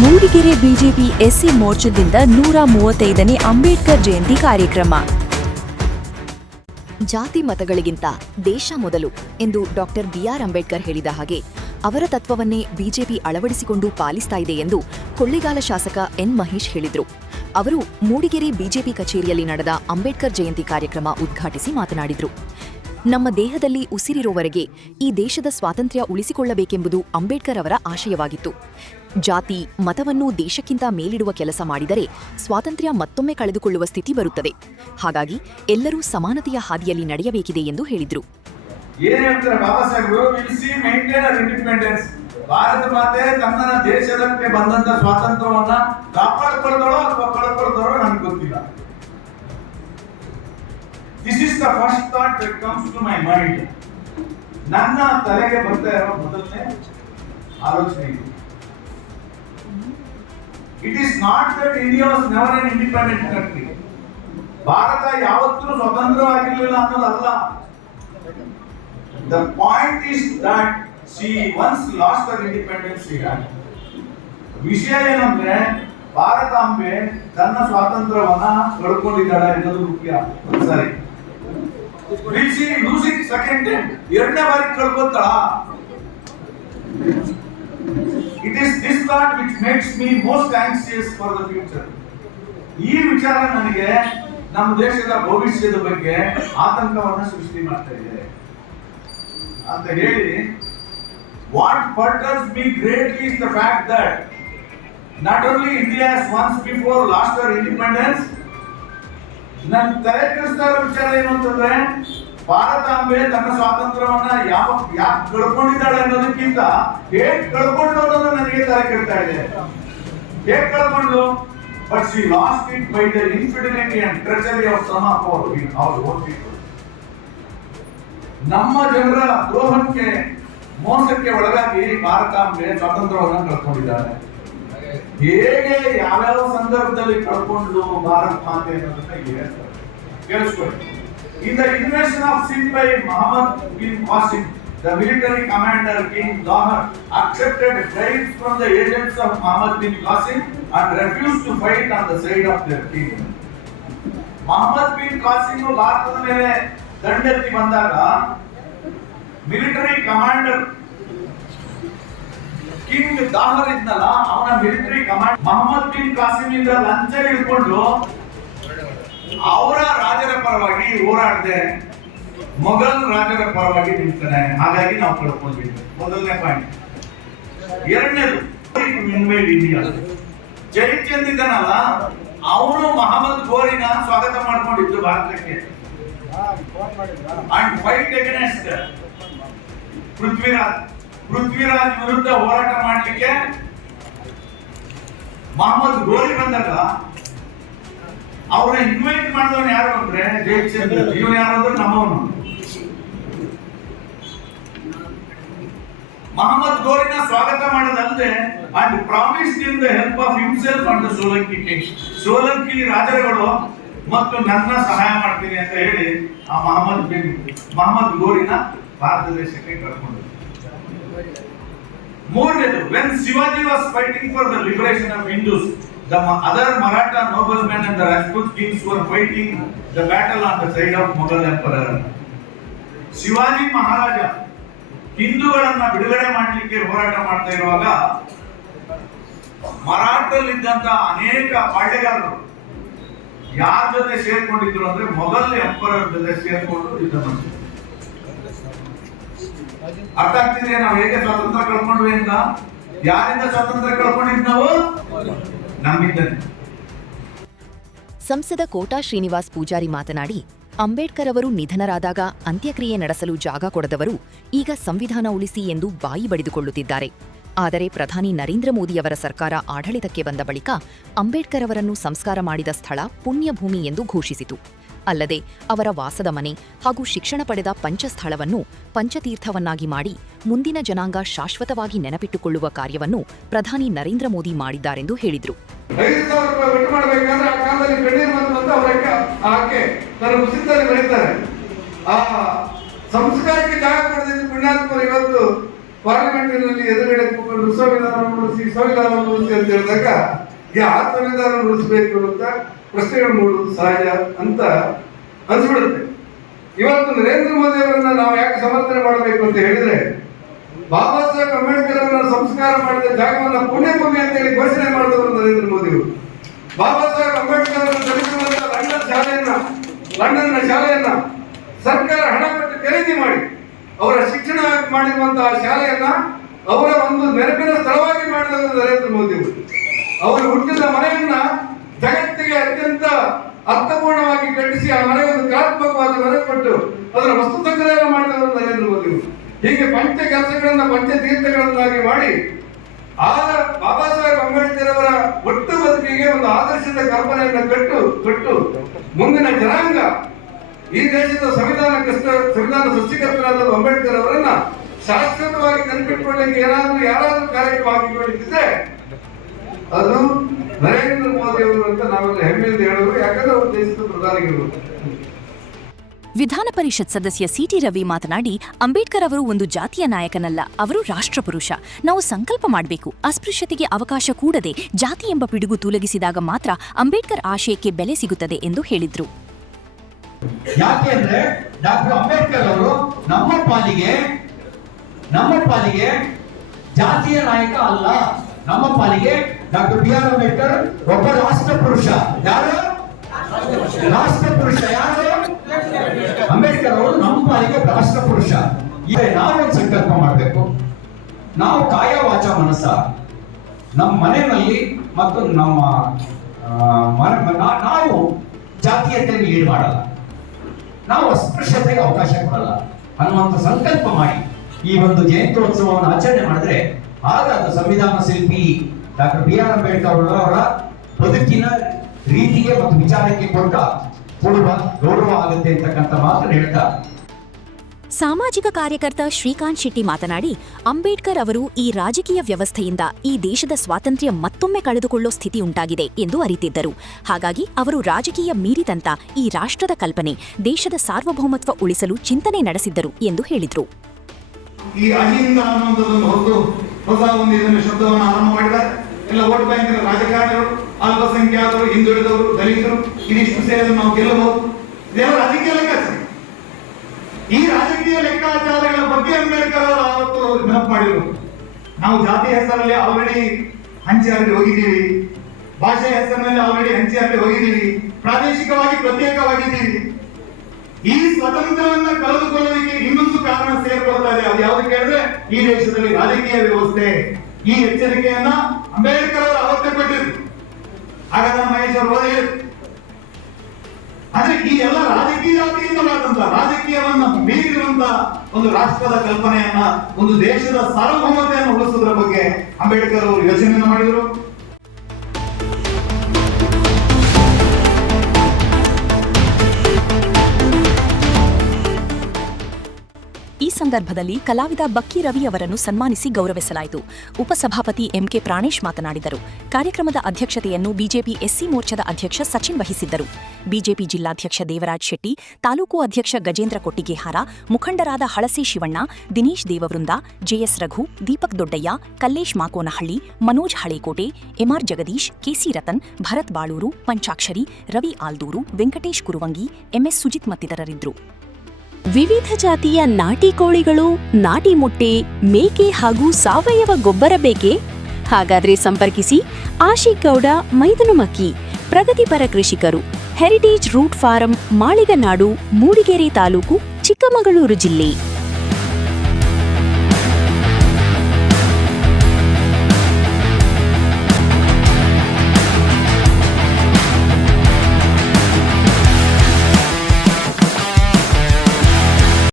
Mudigere BJP SC ಮೋರ್ಚಾದಿಂದ 135ನೇ Ambedkar Jayanti ಕಾರ್ಯಕ್ರಮ. ಜಾತಿ ಮತಗಳಿಗಿಂತ ದೇಶ ಮೊದಲು ಎಂದು ಡಾಕ್ಟರ್ ಬಿಆರ್ ಅಂಬೇಡ್ಕರ್ ಹೇಳಿದ ಹಾಗೆ ಅವರ ತತ್ವವನ್ನೇ ಬಿಜೆಪಿ ಅಳವಡಿಸಿಕೊಂಡು ಪಾಲಿಸ್ತಾ ಇದೆ ಎಂದು ಕೊಳ್ಳೇಗಾಲ ಶಾಸಕ ಎನ್ ಮಹೇಶ್ ಹೇಳಿದರು. ಅವರು ಮೂಡಿಗೆರೆ ಬಿಜೆಪಿ ಕಚೇರಿಯಲ್ಲಿ ನಡೆದ ಅಂಬೇಡ್ಕರ್ ಜಯಂತಿ ಕಾರ್ಯಕ್ರಮ ಉದ್ಘಾಟಿಸಿ ಮಾತನಾಡಿದರು. ನಮ್ಮ ದೇಹದಲ್ಲಿ ಉಸಿರಿರುವವರೆಗೆ ಈ ದೇಶದ ಸ್ವಾತಂತ್ರ್ಯ ಉಳಿಸಿಕೊಳ್ಳಬೇಕೆಂಬುದು ಅಂಬೇಡ್ಕರ್ ಅವರ ಆಶಯವಾಗಿತ್ತು. ಜಾತಿ ಮತವನ್ನು ದೇಶಕ್ಕಿಂತ ಮೇಲಿಡುವ ಕೆಲಸ ಮಾಡಿದರೆ ಸ್ವಾತಂತ್ರ್ಯ ಮತ್ತೊಮ್ಮೆ ಕಳೆದುಕೊಳ್ಳುವ ಸ್ಥಿತಿ ಬರುತ್ತದೆ. ಹಾಗಾಗಿ ಎಲ್ಲರೂ ಸಮಾನತೆಯ ಹಾದಿಯಲ್ಲಿ ನಡೆಯಬೇಕಿದೆ ಎಂದು ಹೇಳಿದರು. ಭಾರತ ಮಾತೆ ತನ್ನ ದೇಶಕ್ಕೆ ಬಂದಂತ ಸ್ವಾತಂತ್ರ್ಯವನ್ನ ಕಾಪಾಡಿಕೊಳ್ಳೋದೋ ಅಥವಾ ಕಳ್ಕೊಳ್ಳೋದೋ ನನಗೆ ಗೊತ್ತಿಲ್ಲ. This is the first thought that comes to my mind. ನನ್ನ ತಲೆಗೆ ಬರ್ತಾ ಇರೋ ಮೊದಲನೇ ಆಲೋಚನೆ ಇದು. It is not that India was never an independent country. Bharat ಯಾವತ್ತೂ ಸ್ವತಂತ್ರವಾಗಿರಲಿಲ್ಲ ಅನ್ನೋದಲ್ಲ. The point is that she once lost her independence here. ವಿಷಯ ಏನಂದ್ರೆ ಭಾರತಾಂಬೆ ತನ್ನ ಸ್ವಾತಂತ್ರ್ಯವನ್ನ ಕಳ್ಕೊಂಡಿದ್ದಾಳೆ ಅನ್ನೋದು ಮುಖ್ಯ. ಸರಿ, will she lose it second time? ಎರಡನೇ ಬಾರಿ ಕಳ್ಕೊತಾಳ? It is this thought which makes me most anxious for the future. ಈ ವಿಚಾರ ನನಗೆ ನಮ್ಮ ದೇಶದ ಭವಿಷ್ಯದ ಬಗ್ಗೆ ಆತಂಕವನ್ನು ಸೃಷ್ಟಿ ಮಾಡ್ತಾ ಇದೆ ಅಂತ ಹೇಳಿ, what perturbs me greatly is the fact that not only India has once before lost her independence, ನನ್ನ ತಲೆ ಕೆಡಿಸ್ತಾ ಇರೋ ವಿಚಾರ ಏನು ಅಂತಂದ್ರೆ ಭಾರತಾಂಬೆ ತನ್ನ ಸ್ವಾತಂತ್ರ್ಯವನ್ನ ಯಾಕೆ ಕಳ್ಕೊಂಡಿದ್ದಾಳೆ ಅನ್ನೋದಕ್ಕಿಂತ ಹೇಗೆ ಕಳ್ಕೊಂಡು ಅನ್ನೋದು ನನಗೆ ತಲೆ ಕೆಡ್ತಾ ಇದೆ. ಹೇಗೆ ಕಳ್ಕೊಂಡು? But she lost it by the infidelity and treachery of some of our own people. ನಮ್ಮ ಜನರ ದ್ರೋಹಕ್ಕೆ ಮೋಸಕ್ಕೆ ಒಳಗಾಗಿ ಭಾರತಾಂಬೆ ಸ್ವಾತಂತ್ರ್ಯವನ್ನು ಕಳ್ಕೊಂಡಿದ್ದಾಳೆ. ಹೇಗೆ ಯಾವ್ಯಾವ ಸಂದರ್ಭದಲ್ಲಿ ಕಳ್ಕೊಂಡು ಭಾರತ ಮಾತೆ ಅನ್ನೋದನ್ನ ಕೇಳಿಸ್ಕೊಳ್ಳಿ. In the invasion of Sindh by Muhammad bin Qasim, the military commander King Zahar accepted bribes from the agents of Muhammad bin Qasim and refused to fight on the side of their king. Muhammad bin Qasim ಭಾರತದ ಮೇಲೆ ದಂಡೆತ್ತಿ ಬಂದಾಗ military commander king Dahir ಇದ್ನಲ್ಲ, ಅವನ military command Muhammad bin Qasim ಇಂದ ಲಂಚ ಹಿಡ್ಕೊಂಡು ಅವರ ರಾಜರ ಪರವಾಗಿ ಹೋರಾಡದೆ ಮೊಘಲ್ ರಾಜರ ಪರವಾಗಿ ನಿಲ್ತಾನೆ. ಹಾಗಾಗಿ ನಾವು ಕಳ್ಕೊಂಡ್ವಿ. ಮೊದಲನೇ ಪಾಯಿಂಟ್. ಎರಡನೇದು, ಇನ್ವೇಡ್ ಇಂಡಿಯಾ. ಜಯಚಂದ್ ಇದ್ದಾನಲ್ಲ, ಅವನು ಮಹಮ್ಮದ್ ಗೋರಿನ ಸ್ವಾಗತ ಮಾಡ್ಕೊಂಡಿದ್ದು ಭಾರತಕ್ಕೆ ಅಂಡ್ ಫೈಟ್ ಅಗೇನ್ಸ್ಟ್ ಪೃಥ್ವಿರಾಜ್ ವಿರುದ್ಧ ಹೋರಾಟ ಮಾಡಲಿಕ್ಕೆ ಮಹಮ್ಮದ್ ಗೋರಿ ಬಂದಾಗ ಅವ್ರನ್ನ ಇನ್ವೈಟ್ ಮಾಡಿದವನು ಯಾರು ಅಂದ್ರೆ ಜಯಚಂದ್ರ. ಇವನು ಯಾರು ಅಂದ್ರೆ ನಮ್ಮವನು. ಮಹಮ್ಮದ್ ಗೋರಿನ ಸ್ವಾಗತ ಮಾಡೋದಲ್ಲದೆ and promise in the help of himself and Solanki king. Solanki ರಾಜರುಗಳು ಮತ್ತು ನನ್ನ ಸಹಾಯ ಮಾಡ್ತೀನಿ ಅಂತ ಹೇಳಿ ಆ ಮಹಮ್ಮದ್ ಗೋರಿನ ಭಾರತ ದೇಶಕ್ಕೆ ಕರ್ಕೊಂಡು. ಮೂರನೇದು, when Shivaji was fighting for the liberation of Hindus, the other Maratha noblemen and the Rajput kings were fighting the battle on the side of Mughal emperor. Shivaji ಮಹಾರಾಜ ಹಿಂದೂಗಳನ್ನ ಬಿಡುಗಡೆ ಮಾಡಲಿಕ್ಕೆ ಹೋರಾಟ ಮಾಡ್ತಾ ಇರುವಾಗ ಮರಾಠದಲ್ಲಿದ್ದಂತ ಅನೇಕ ಪಾಳ್ಯಗಾರರು ಯಾರ ಜೊತೆ ಸೇರ್ಕೊಂಡಿದ್ರು ಅಂದ್ರೆ ಮೊಘಲ್ ಎಂಪರರ್ ಜೊತೆ ಸೇರ್ಕೊಂಡು ಯುದ್ಧ ಮಾಡಿದ್ರು. ಅರ್ಥ ಆಗ್ತಿದ್ರೆ ನಾವು ಹೇಗೆ ಸ್ವಾತಂತ್ರ್ಯ ಕಳ್ಕೊಂಡ್ವಿ ಅಂತ? ಯಾರಿಂದ ಸ್ವಾತಂತ್ರ್ಯ ಕಳ್ಕೊಂಡಿದ್ ನಾವು? ನಮ್ಮಿಂದನೇ. ಸಂಸದ ಕೋಟಾ ಶ್ರೀನಿವಾಸ್ ಪೂಜಾರಿ ಮಾತನಾಡಿ, ಅಂಬೇಡ್ಕರ್ ಅವರು ನಿಧನರಾದಾಗ ಅಂತ್ಯಕ್ರಿಯೆ ನಡೆಸಲು ಜಾಗ ಕೊಡದವರು ಈಗ ಸಂವಿಧಾನ ಉಳಿಸಿ ಎಂದು ಬಾಯಿ ಬಡಿದುಕೊಳ್ಳುತ್ತಿದ್ದಾರೆ. ಆದರೆ ಪ್ರಧಾನಿ ನರೇಂದ್ರ ಮೋದಿಯವರ ಸರ್ಕಾರ ಆಡಳಿತಕ್ಕೆ ಬಂದ ಬಳಿಕ ಅಂಬೇಡ್ಕರ್ ಅವರನ್ನು ಸಂಸ್ಕಾರ ಮಾಡಿದ ಸ್ಥಳ ಪುಣ್ಯಭೂಮಿ ಎಂದು ಘೋಷಿಸಿತು. ಅಲ್ಲದೆ ಅವರ ವಾಸದ ಮನೆ ಹಾಗೂ ಶಿಕ್ಷಣ ಪಡೆದ ಪಂಚಸ್ಥಳವನ್ನು ಪಂಚತೀರ್ಥವನ್ನಾಗಿ ಮಾಡಿ ಮುಂದಿನ ಜನಾಂಗ ಶಾಶ್ವತವಾಗಿ ನೆನಪಿಟ್ಟುಕೊಳ್ಳುವ ಕಾರ್ಯವನ್ನು ಪ್ರಧಾನಿ ನರೇಂದ್ರ ಮೋದಿ ಮಾಡಿದ್ದಾರೆಂದು ಹೇಳಿದರು. ಸಂಸ್ಕಾರಕ್ಕೆ ಜಾಗ ಕೊಡದಿದ್ದು ಪುಣ್ಯಾತ್ಮರು ಇವತ್ತು ಪಾರ್ಲಿಮೆಂಟಿನಲ್ಲಿ ಎದುರುಗಡೆ ಕೂತ್ಕೊಂಡು ಸಂವಿಧಾನವನ್ನು ಉಳಿಸಿ ಅಂತ ಹೇಳಿದಾಗ ಯಾರು ಸಂವಿಧಾನ ಉಳಿಸಬೇಕು ಅಂತ ಪ್ರಶ್ನೆಗಳು ಮೂಡುವುದು ಸಹಜ ಅಂತ ಅನ್ಸ್ಬಿಡುತ್ತೆ. ಇವತ್ತು ನರೇಂದ್ರ ಮೋದಿ ಅವರನ್ನ ನಾವು ಯಾಕೆ ಸಮರ್ಥನೆ ಮಾಡಬೇಕು ಅಂತ ಹೇಳಿದ್ರೆ, ಬಾಬಾ ಸಾಹೇಬ್ ಅಂಬೇಡ್ಕರ್ ಅವರನ್ನ ಸಂಸ್ಕಾರ ಮಾಡಿದ ಜಾಗವನ್ನ ಪುಣ್ಯಭೂಮಿ ಅಂತ ಹೇಳಿ ಘೋಷಣೆ ಮಾಡಿದವರು ನರೇಂದ್ರ ಮೋದಿ ಅವರು. ಬಾಬಾ ಸಾಹೇಬ್ ಅಂಬೇಡ್ಕರ್ ಅವರನ್ನು ಕಲಿಸುವಂತ ಲಂಡನ್ನ ಶಾಲೆಯನ್ನ ಸರ್ಕಾರ ಹಣ ಕೊಟ್ಟು ಖರೀದಿ ಮಾಡಿ ಅವರ ಶಿಕ್ಷಣ ಮಾಡಿರುವಂತಹ ಶಾಲೆಯನ್ನ ಅವರ ಒಂದು ನೆನಪಿನ ಸ್ಥಳವಾಗಿ ಮಾಡಿದವರು ನರೇಂದ್ರ ಮೋದಿ ಅವರು. ಅವರು ಹುಟ್ಟಿದ ಮನೆಯನ್ನ ಜಗತ್ತಿಗೆ ಅತ್ಯಂತ ಅರ್ಥಪೂರ್ಣವಾಗಿ ಕಟ್ಟಿಸಿ ಆ ಮನೆ ಒಂದು ಕಲಾತ್ಮಕವಾದ ಮನೆ ಕೊಟ್ಟು ಅದರ ವಸ್ತು ಸಂಗ್ರಹ ಮಾಡಿದವರು ನರೇಂದ್ರ ಮೋದಿ ಅವರು. ಹೀಗೆ ಪಂಚ ಕೆಲಸಗಳನ್ನ ಪಂಚತೀರ್ಥಗಳನ್ನಾಗಿ ಮಾಡಿ ಬಾಬಾ ಸಾಹೇಬ್ ಅಂಬೇಡ್ಕರ್ ಅವರ ಒಟ್ಟು ಬದುಕಿಗೆ ಒಂದು ಆದರ್ಶದ ಕಲ್ಪನೆಯನ್ನ ಕೊಟ್ಟು ಮುಂದಿನ ಜನಾಂಗ ಈ ದೇಶದ ಸಂವಿಧಾನ ಸೃಷ್ಟಿಕರ್ತರಾದ ಅಂಬೇಡ್ಕರ್ ಅವರನ್ನ ಶಾಶ್ವತವಾಗಿ ನೆನಪಿಟ್ಟುಕೊಳ್ಳಲಿಕ್ಕೆ ಯಾರಾದ್ರೂ ಕಾರ್ಯಕ್ರಮ ಹಾಕಿಕೊಂಡಿದ್ದೆ ಅದು ನರೇಂದ್ರ ಮೋದಿ ಅವರು ಅಂತ ನಾವೆಲ್ಲ ಹೆಮ್ಮೆಯಿಂದ ಹೇಳೋರು. ಯಾಕಂದ್ರೆ ಅವರು ದೇಶದ ಪ್ರಧಾನಿಗಳು. ವಿಧಾನ ಪರಿಷತ್ ಸದಸ್ಯ ಸಿಟಿ ರವಿ ಮಾತನಾಡಿ, ಅಂಬೇಡ್ಕರ್ ಅವರು ಒಂದು ಜಾತಿಯ ನಾಯಕನಲ್ಲ, ಅವರು ರಾಷ್ಟ್ರಪುರುಷ. ನಾವು ಸಂಕಲ್ಪ ಮಾಡಬೇಕು, ಅಸ್ಪೃಶ್ಯತೆಗೆ ಅವಕಾಶ ಕೂಡದೆ ಜಾತಿ ಎಂಬ ಪಿಡುಗು ತೂಲಗಿಸಿದಾಗ ಮಾತ್ರ ಅಂಬೇಡ್ಕರ್ ಆಶಯಕ್ಕೆ ಬೆಲೆ ಸಿಗುತ್ತದೆ ಎಂದು ಹೇಳಿದ್ರು. ಯಾಕೆ ಅಂದ್ರೆ ಡಾಕ್ಟರ್ ಅಂಬೇಡ್ಕರ್ ಅವರು ನಮ್ಮ ಪಾಲಿಗೆ ಜಾತಿಯ ನಾಯಕ ಅಲ್ಲ. ನಮ್ಮ ಪಾಲಿಗೆ ಡಾಕ್ಟರ್ ಬಿ.ಆರ್. ಅಂಬೇಡ್ಕರ್ ಒಬ್ಬ ರಾಷ್ಟ್ರಪುರುಷ. ಯಾರು ರಾಷ್ಟ್ರಪುರುಷ? ಯಾರು? ಅಂಬೇಡ್ಕರ್ ಅವರು ನಮ್ಮ ಪಾಲಿಗೆ ರಾಷ್ಟ್ರಪುರುಷ. ಈಗ ನಾವೊಂದು ಸಂಕಲ್ಪ ಮಾಡಬೇಕು. ನಾವು ಕಾಯ ವಾಚ ಮನಸ್ಸ ನಮ್ಮ ಮನೆಯಲ್ಲಿ ಮತ್ತು ನಮ್ಮ ನಾವು ಜಾತೀಯತೆಯನ್ನು ಲೀಡ್ ಮಾಡಲ್ಲ, ನಾವು ಅಸ್ಪೃಶ್ಯತೆಗೆ ಅವಕಾಶ ಕೊಡಲ್ಲ ಅನ್ನುವಂಥ ಸಂಕಲ್ಪ ಮಾಡಿ ಈ ಒಂದು ಜಯಂತ್ಯೋತ್ಸವವನ್ನು ಆಚರಣೆ ಮಾಡಿದ್ರೆ ಆಗ ಅದು ಸಂವಿಧಾನ ಶಿಲ್ಪಿ ಡಾಕ್ಟರ್ ಬಿ.ಆರ್. ಅಂಬೇಡ್ಕರ್ ಅವರ ಬದುಕಿನ ರೀತಿಗೆ ಮತ್ತು ವಿಚಾರಕ್ಕೆ ಕೊಡುವ ಗೌರವ ಆಗುತ್ತೆ ಅಂತಕ್ಕಂಥ ಮಾತನ್ನು ಹೇಳ್ತಾ ಸಾಮಾಜಿಕ ಕಾರ್ಯಕರ್ತ ಶ್ರೀಕಾಂತ್ ಶೆಟ್ಟಿ ಮಾತನಾಡಿ, ಅಂಬೇಡ್ಕರ್ ಅವರು ಈ ರಾಜಕೀಯ ವ್ಯವಸ್ಥೆಯಿಂದ ಈ ದೇಶದ ಸ್ವಾತಂತ್ರ್ಯ ಮತ್ತೊಮ್ಮೆ ಕಳೆದುಕೊಳ್ಳೋ ಸ್ಥಿತಿ ಉಂಟಾಗಿದೆ ಎಂದು ಅರಿತಿದ್ದರು. ಹಾಗಾಗಿ ಅವರು ರಾಜಕೀಯ ಮೀರಿದಂತ ಈ ರಾಷ್ಟ್ರದ ಕಲ್ಪನೆ, ದೇಶದ ಸಾರ್ವಭೌಮತ್ವ ಉಳಿಸಲು ಚಿಂತನೆ ನಡೆಸಿದ್ದರು ಎಂದು ಹೇಳಿದರು. ಈ ಅಹಿಂದ ಅನ್ನುವಂಥದ್ದನ್ನು ಹೊರತು ಹೊಸ ಒಂದು ಇದನ್ನು ಶಬ್ದವನ್ನು ಆರಂಭ ಮಾಡಿದ್ದಾರೆ. ಎಲ್ಲ ವೋಟ್ ಬ್ಯಾಂಕಿನ ರಾಜಕಾರಣಿಗಳು, ಅಲ್ಪಸಂಖ್ಯಾತರು, ಹಿಂದುಳಿದವರು, ದಲಿತರು, ಇದಿಷ್ಟು ಸೇರಿ ನಾವು ಗೆಲ್ಲಬಹುದು. ಇದೆಲ್ಲ ರಾಜಕೀಯ ಲೆಕ್ಕಾಚಾರ. ಈ ರಾಜಕೀಯ ಲೆಕ್ಕಾಚಾರಗಳ ಬಗ್ಗೆ ಅಂಬೇಡ್ಕರ್ ಅವರು ಅವತ್ತು ನೆನಪು ಮಾಡಿದರು. ನಾವು ಜಾತಿ ಹೆಸರಲ್ಲಿ ಆಲ್ರೆಡಿ ಹಂಚಿ ಹರಡಿ ಹೋಗಿದ್ದೀವಿ, ಭಾಷೆಯ ಹೆಸರಿನಲ್ಲಿ ಆಲ್ರೆಡಿ ಹಂಚಿ ಹರಡಿ ಹೋಗಿದ್ದೀವಿ, ಪ್ರಾದೇಶಿಕವಾಗಿ ಪ್ರತ್ಯೇಕವಾಗಿದ್ದೀವಿ. ಈ ಸ್ವಾತಂತ್ರ್ಯವನ್ನ ಕಳೆದುಕೊಳ್ಳೋದಕ್ಕೆ ಇನ್ನೊಂದು ಕಾರಣ ಸೇರ್ಕೊಳ್ತಾ ಇದೆ. ಅದು ಯಾವುದು ಕೇಳಿದ್ರೆ ಈ ದೇಶದಲ್ಲಿ ರಾಜಕೀಯ ವ್ಯವಸ್ಥೆ. ಈ ಎಚ್ಚರಿಕೆಯನ್ನ ಅಂಬೇಡ್ಕರ್ ಅವರು ಅವತ್ತೇ ಕೊಟ್ಟಿದ್ರು. ಹಾಗಾದ್ರೆ ಮಹೇಶ್ ಅವರು ಓದಿದ್ರು. ಆದ್ರೆ ಈ ಎಲ್ಲ ರಾಜಕೀಯವಾದಂತಹ ರಾಜಕೀಯವನ್ನ ಮೀರಿರುವಂತ ಒಂದು ರಾಷ್ಟ್ರದ ಕಲ್ಪನೆಯನ್ನ, ಒಂದು ದೇಶದ ಸಾರ್ವಭೌಮತೆಯನ್ನು ಉಳಿಸೋದ್ರ ಬಗ್ಗೆ ಅಂಬೇಡ್ಕರ್ ಅವರು ಯೋಚನೆಯನ್ನು ಮಾಡಿದರು. ಈ ಸಂದರ್ಭದಲ್ಲಿ ಕಲಾವಿದ ಬಕ್ಕಿ ರವಿ ಅವರನ್ನು ಸನ್ಮಾನಿಸಿ ಗೌರವಿಸಲಾಯಿತು. ಉಪಸಭಾಪತಿ ಎಂಕೆ ಪ್ರಾಣೇಶ್ ಮಾತನಾಡಿದರು. ಕಾರ್ಯಕ್ರಮದ ಅಧ್ಯಕ್ಷತೆಯನ್ನು ಬಿಜೆಪಿ ಎಸ್ಸಿ ಮೋರ್ಚಾದ ಅಧ್ಯಕ್ಷ ಸಚಿನ್ ವಹಿಸಿದ್ದರು. ಬಿಜೆಪಿ ಜಿಲ್ಲಾಧ್ಯಕ್ಷ ದೇವರಾಜ್ ಶೆಟ್ಟಿ, ತಾಲೂಕು ಅಧ್ಯಕ್ಷ ಗಜೇಂದ್ರ ಕೊಟ್ಟಿಗೆಹಾರ, ಮುಖಂಡರಾದ Halasi Shivanna, Dinesh Devavrunda, JS Raghu, Deepak Doddaiah, Kallesh Makonahalli, Manoj Halekote, MR Jagadish, KC Ratan, Bharath Baluru, Panchakshari, Ravi Aldur, Venkatesh Kuruvangi, MS Sujith ಮತ್ತಿತರರಿದ್ದರು. ವಿವಿಧ ಜಾತಿಯ ನಾಟಿ ಕೋಳಿಗಳು, ನಾಟಿ ಮೊಟ್ಟೆ, ಮೇಕೆ ಹಾಗೂ ಸಾವಯವ ಗೊಬ್ಬರ ಬೇಕೇ? ಹಾಗಾದ್ರೆ ಸಂಪರ್ಕಿಸಿ ಆಶಿಗೌಡ ಮೈದನಮಕ್ಕಿ, ಪ್ರಗತಿಪರ ಕೃಷಿಕರು, heritage root farm, Maliganadu, Mudigere taluk, Chikkamagaluru ಜಿಲ್ಲೆ.